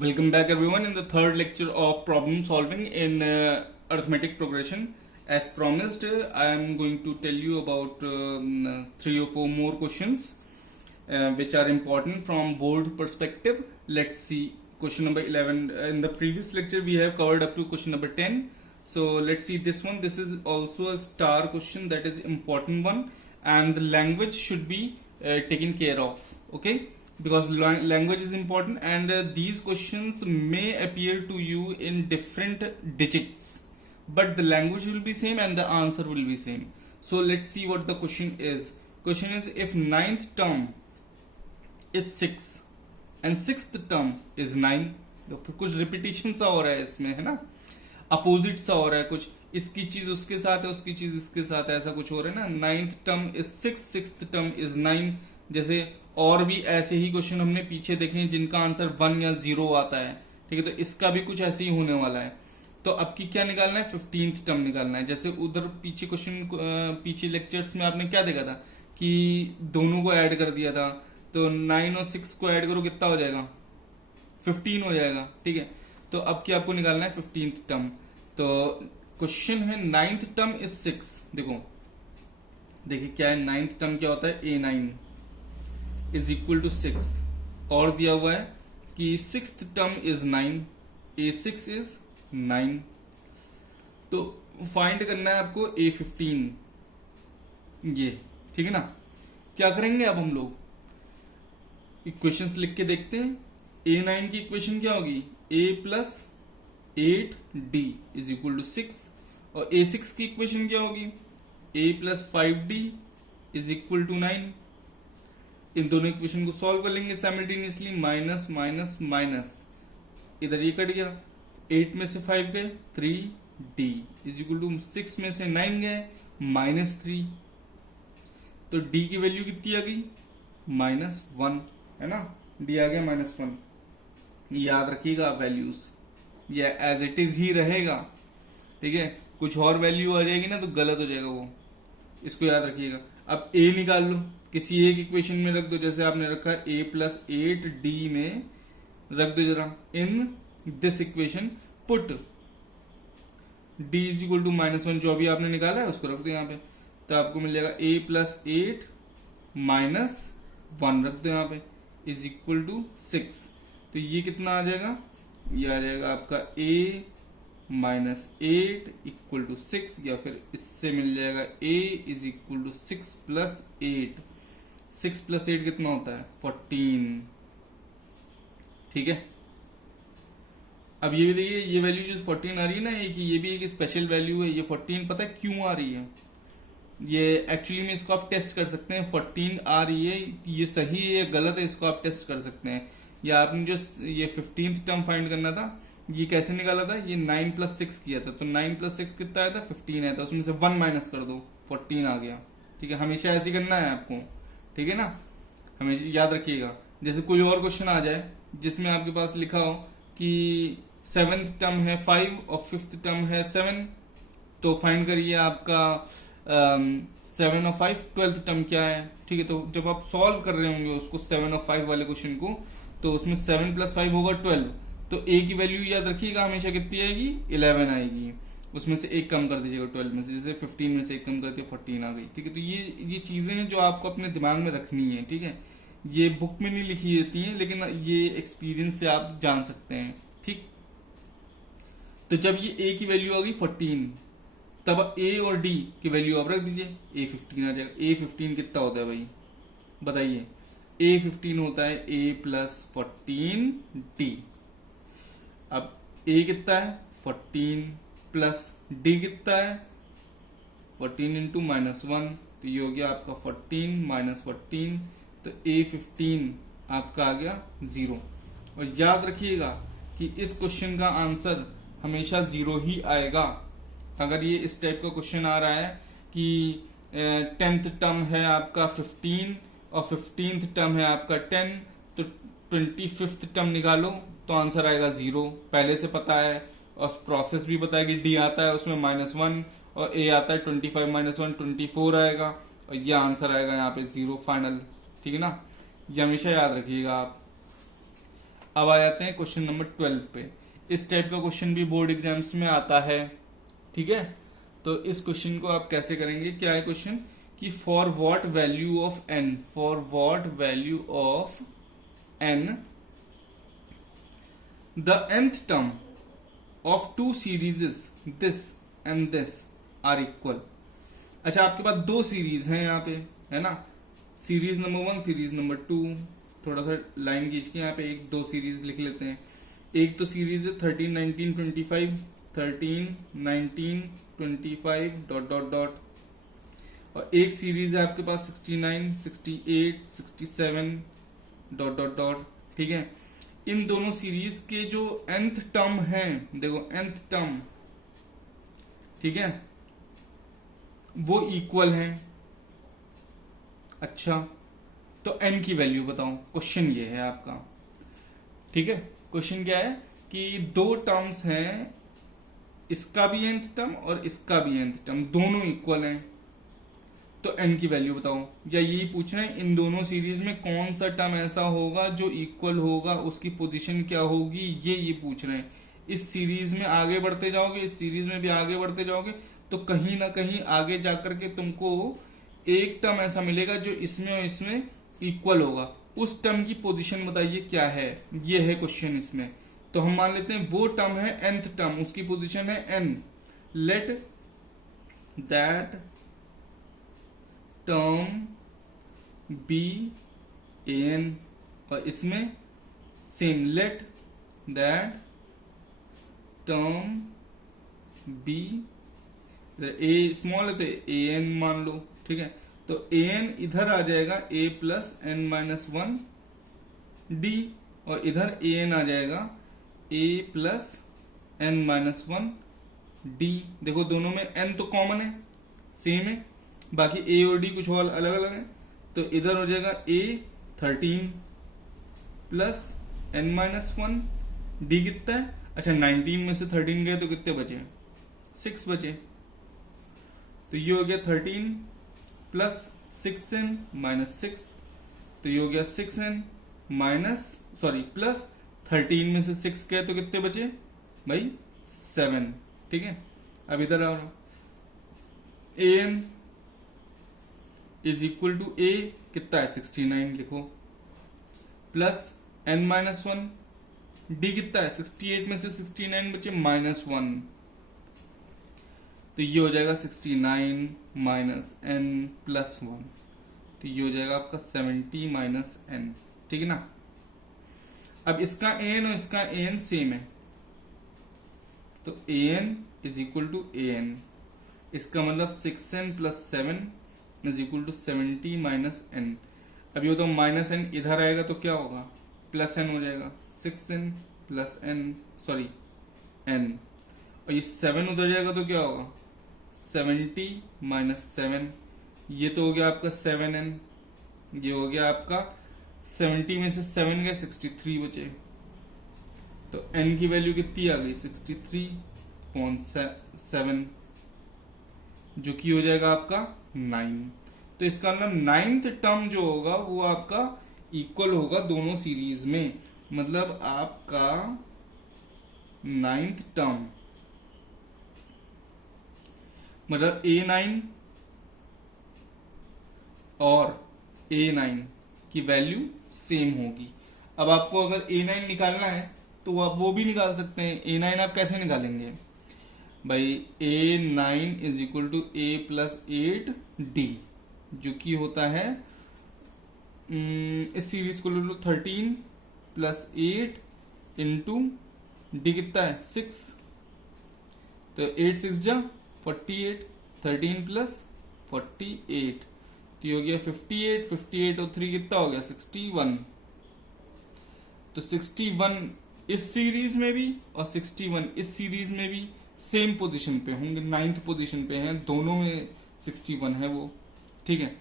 Welcome back everyone in the third lecture of problem solving in arithmetic progression. As promised, I am going to tell you about 3 or 4 more questions which are important from board perspective. Let's see question number 11. In the previous lecture we have covered up to question number 10. So let's see this one. This is also a star question, that is important one, and the language should be taken care of. Okay, because language is important, and these questions may appear to you in different digits, but the language will be same and the answer will be same. So let's see what the question is. Question is, if ninth term is 6 and sixth term is 9, तो फिर कुछ repetition सा हो रहा है इसमें, है ना, अपोजिट सा हो रहा है, कुछ इसकी चीज उसके साथ है, उसकी चीज इसके साथ है, ऐसा कुछ हो रहा है ना. Ninth term is 6, sixth term is 9. जैसे और भी ऐसे ही क्वेश्चन हमने पीछे देखे हैं जिनका आंसर 1 या 0 आता है. ठीक है, तो इसका भी कुछ ऐसे ही होने वाला है. तो अब की क्या निकालना है, 15th टर्म निकालना है. जैसे उधर पीछे क्वेश्चन, पीछे लेक्चर्स में आपने क्या देखा था कि दोनों को ऐड कर दिया था, तो 9 और 6 को ऐड करो कितना हो जाएगा, 15 हो जाएगा. ठीक है, तो अब क्या आपको निकालना है 15th टर्म. तो क्वेश्चन है नाइन्थ टर्म इज 6. देखिए क्या है, नाइन्थ टर्म क्या होता है, A9 इज इक्वल टू 6, और दिया हुआ है कि sixth term is 9, A6 is 9. तो फाइंड करना है आपको A15, ये. ठीक है ना, क्या करेंगे अब हम लोग इक्वेशंस लिख के देखते हैं. A9 की इक्वेशन क्या होगी, A plus 8D is equal to 6, और A6 की इक्वेशन क्या होगी, A plus 5D is equal to 9. इन दोनों इक्वेशन को सॉल्व कर लेंगे साइमल्टेनियसली. माइनस माइनस माइनस, इधर ये कट गया, 8 में से 5 गए, 3D इज इक्वल टू 6 में से 9 गए, -3. तो D की वैल्यू कितनी आ गई, -1, है ना. D आ गया -1. याद रखिएगा वैल्यूज, ये एज इट इज ही रहेगा. ठीक है, कुछ और वैल्यू आ जाएगी ना तो गलत हो जाएगा वो, इसको याद रखिएगा. अब A निकाल लो, किसी एक इक्वेशन में रख दो. जैसे आपने रखा A प्लस 8D में रख दो जरा. In this equation put D is equal to -1, जो अभी आपने निकाला है उसको रख दो यहाँ पे. तो आपको मिल जाएगा A प्लस 8 -1 रख दो यहाँ पे, इज इक्वल टू 6. तो ये कितना आ जाएगा, ये आ जाएगा आपका A माइनस 8 इक्वल टू 6, या फिर इससे मिल जाएगा A is equal to 6 plus 8. 6 plus 8 कितना होता है, 14. ठीक है, अब ये भी देखिए, ये वैल्यू जो 14 आ रही है ना, ये भी एक स्पेशल वैल्यू है. ये 14 पता है क्यों आ रही है, ये एक्चुअली में इसको आप टेस्ट कर सकते हैं. 14 आ रही है, ये सही है या गलत है, इसको आप टेस्ट कर सकते हैं. या आपने जो ये 15th टर्म फाइंड करना था, ये कैसे निकाला था, ये 9 प्लस 6 किया था. तो 9 प्लस 6 कितना आया था, 15 आया था. उसमें से 1 माइनस कर दो, 14 आ गया. ठीक है, हमेशा ऐसे करना है आपको. ठीक है ना, हमेशा याद रखिएगा. जैसे कोई और क्वेश्चन आ जाए जिसमें आपके पास लिखा हो कि 7th टर्म है 5 और 5th टर्म है 7, तो फाइंड करिए आपका 7 और 5 12th टर्म क्या है. ठीक है, तो जब आप सॉल्व कर रहे होंगे उसको 7 और 5 वाले क्वेश्चन को, तो उसमें 7 प्लस 5 होगा 12. तो A की वैल्यू याद रखिएगा हमेशा कितनी आएगी, 11 आएगी. उसमें से एक कम कर दीजिएगा 12 में से, जैसे 15 में से एक कम करते 14 आ गई. ठीक है, तो ये चीजें हैं जो आपको अपने दिमाग में रखनी है. ठीक है, ये बुक में नहीं लिखी जाती हैं, लेकिन ये एक्सपीरियंस से आप जान सकते हैं. ठीक, तो जब ये A की वैल्यू आ गई 14, तब A और D की वैल्यू आप रख दीजिए, A15 आ जाएगा. A15 कितना होता है भाई, बताइए. A15 होता है A प्लस 14D. अब A कितना है, 14 प्लस D कितना है, 14 इंटू -1, तो ये हो गया आपका 14 माइनस 14. तो A15 आपका आ गया 0. और याद रखिएगा कि इस क्वेश्चन का आंसर हमेशा 0 ही आएगा. अगर ये इस टाइप का क्वेश्चन आ रहा है कि 10th टर्म है आपका 15 और 15th टर्म है आपका 10, तो 25th टर्म निकालो तो आंसर आएगा 0. पहले से पता है, और प्रोसेस भी पता है कि D आता है उसमें -1 और A आता है 25 माइनस 1 24 आएगा, और ये आंसर आएगा यहाँ पे 0 फाइनल. ठीक है ना, ये हमेशा याद रखिएगा आप. अब आ जाते हैं क्वेश्चन नंबर 12 पे। इस टाइप का क्वेश्चन भी बोर्ड एग्जाम्स में आता है, ठीक है। तो इस क्वेश्चन को आप कैसे करेंगे, क्या है क्वेश्चन कि for what value of n, for what value of n the nth term of two series this and this are equal. अच्छा, आपके पास दो सीरीज हैं यहाँ पे, है ना, सीरीज नंबर 1, सीरीज नंबर 2। थोड़ा सा लाइन खींच के यहाँ पे एक दो सीरीज लिख लेते हैं। एक तो सीरीज है 13, 19, 25, 13, 19, 25 डॉट डॉट डॉट, और एक सीरीज है आपके पास 69, 68, 67 डॉट डॉट डॉट, ठीक है। इन दोनों सीरीज के जो nth टर्म है, देखो nth टर्म, ठीक है, वो इक्वल है। अच्छा, तो n की वैल्यू बताओ, क्वेश्चन ये है आपका, ठीक है। क्वेश्चन क्या है कि दो टर्म्स हैं, इसका भी nth टर्म और इसका भी nth टर्म, दोनों इक्वल हैं, तो n की वैल्यू बताओ। या यही पूछ रहे हैं इन दोनों सीरीज में कौन सा टर्म ऐसा होगा जो इक्वल होगा, उसकी पोजीशन क्या होगी, ये पूछ रहे हैं। इस सीरीज में आगे बढ़ते जाओगे, इस सीरीज में भी आगे बढ़ते जाओगे, तो कहीं ना कहीं आगे जाकर के तुमको एक टर्म ऐसा मिलेगा जो इसमें और इसमें इक्वल होगा। उस टर्म की पोजीशन बताइए क्या है, ये है क्वेश्चन इसमें। तो हम मान लेते हैं वो टर्म है nth टर्म, उसकी पोजीशन है n। Let that term be an, और इसमें same, let that term be, a small है तो an मान लो, ठीक है। तो an इधर आ जाएगा a plus n minus 1 d, और इधर an आ जाएगा a plus n minus 1 d। देखो दोनों में n तो कॉमन है, सेम है, बाकी a और d कुछ और अलग अलग है। तो इधर हो जाएगा a 13 plus n minus 1 d कितना है, अच्छा 19 में से 13 गए तो कितने बचे, 6 बचे। तो ये हो गया 13 प्लस 6n माइनस 6, तो ये हो गया 6n माइनस सॉरी प्लस 13 में से 6 गए तो कितने बचे भाई, 7, ठीक है। अब इधर आओ, an is equal to a कितना है 69 लिखो, प्लस n माइनस 1, d कितना है 68 में से 69 बचे माइनस 1, तो ये हो जाएगा 69 माइनस n प्लस 1, तो ये हो जाएगा आपका 70 माइनस n, ठीक है ना। अब इसका an और इसका an सेम है, तो an is equal to an, इसका मतलब 6n plus 7 is equal to 70 minus n। अब ये तो माइनस n इधर आएगा तो क्या होगा, प्लस n हो जाएगा, 6n plus n sorry n, और ये 7 उधर जाएगा तो क्या होगा 70 माइनस 7, ये तो हो गया आपका 7n, ये हो गया आपका 70 में से 7 गए 63 बचे, तो n की वैल्यू कितनी आ गई 63.7, जो कि हो जाएगा आपका 9। तो इसका मतलब 9th टर्म जो होगा वो आपका इक्वल होगा दोनों सीरीज में, मतलब आपका 9th टर्म मतलब A9 और A9 की वैल्यू सेम होगी। अब आपको अगर A9 निकालना है तो आप वो भी निकाल सकते हैं। A9 आप कैसे निकालेंगे भाई, A9 is equal to A plus 8D, जो कि होता है इस सीरीज को ले लो 13 प्लस 8 इंटू D कितना है 6, तो 8 6 जा 48, 13 प्लस 48, तो ये हो गया 58, 58 और 3 कितना हो गया 61, तो 61 इस सीरीज में भी और 61 इस सीरीज में भी सेम पोजीशन पे होंगे, 9th पोजीशन पे हैं, दोनों में 61 है वो, ठीक है।